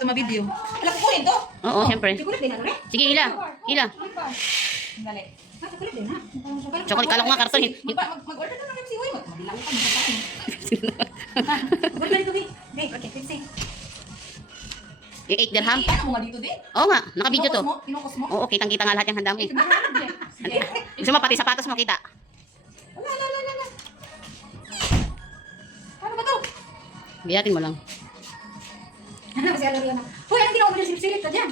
ito ma-video. Alam ko ito. Oo, syempre. Chocolate din, ano rin? Sige, hila. Hila. Dali. Chocolate din, ha? Chocolate, kala ko nga karton. Mag-order na ng Pepsi. Uy, magdilaw ka. Magkakain. Chocolate ko, Bi. Bi, okay, Pepsi. 8 dirham. Ano mo nga dito din? Oo nga, naka-video to. Kinukos mo? Oo, kitang-kita nga lahat yung handa mo eh. Sige. Gusto mo, pati sapatos mo kita. Wala. Ano ba to? Biyatin mo lang. Ano kasi alariya na? Hoy, anong ginawa mo dyan? Silip-silip ka dyan.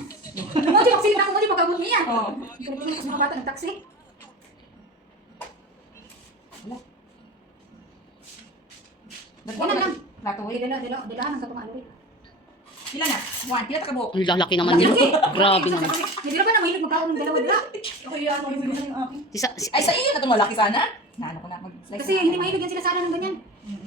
Mo di magsilip ako, mo di magkabot niya. Oo. Mas mga bata ng taxi. Wala lang. Plato, Uy, uy. dalahan ang katong alariya. Ilan na? One. Pila ta ka buhok? Ang lalaki naman yun. Grabe naman. Hindi na ba na mahilig magkaon ng dalawa dila? Okay, ano yung bilis ng akin? Ay, sa iyo na ito malaki sana. Naano ko na. Kasi hindi mahilig yan sila sa ng ganyan.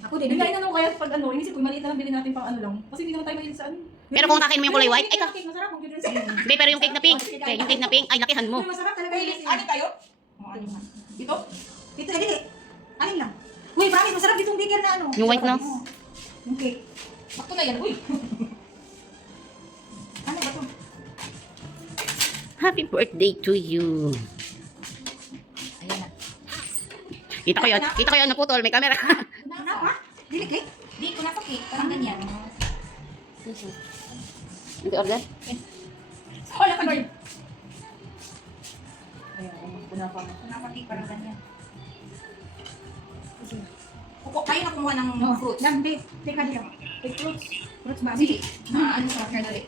Ako din. Bigay na nung kaya pag ano, inisip ko maliit na lang bilhin natin pang ano lang. Kasi hindi naman tayo mahilig sa ano. Pero kung kakain mo yung kulay white, ay ka. Masarap kung yun. Hindi, pero yung cake na pink. Okay, yung cake na pink, ay lakihan mo. Masarap talaga yun. Ano tayo? Dito? Dito, dali. Alin lang. Uy, promise, masarap ditong bigger na ano. Yung white na. Yung cake. Sakto na yan. Uy. Ano ba to? Happy birthday to you. Ayan na. Kita ko yun, naputol, may camera. Ano, ha? Dili cake? Di ko na pa cake. Parang ganyan. Hindi order? Wala ka, Lord. Ayun, kunapa. Napaki parang ganyan. Kayo na kumuha ng fruits. Lang, di. Teka, di lang. Fruits. Fruits ba? Sige. Ano sa kaya dali.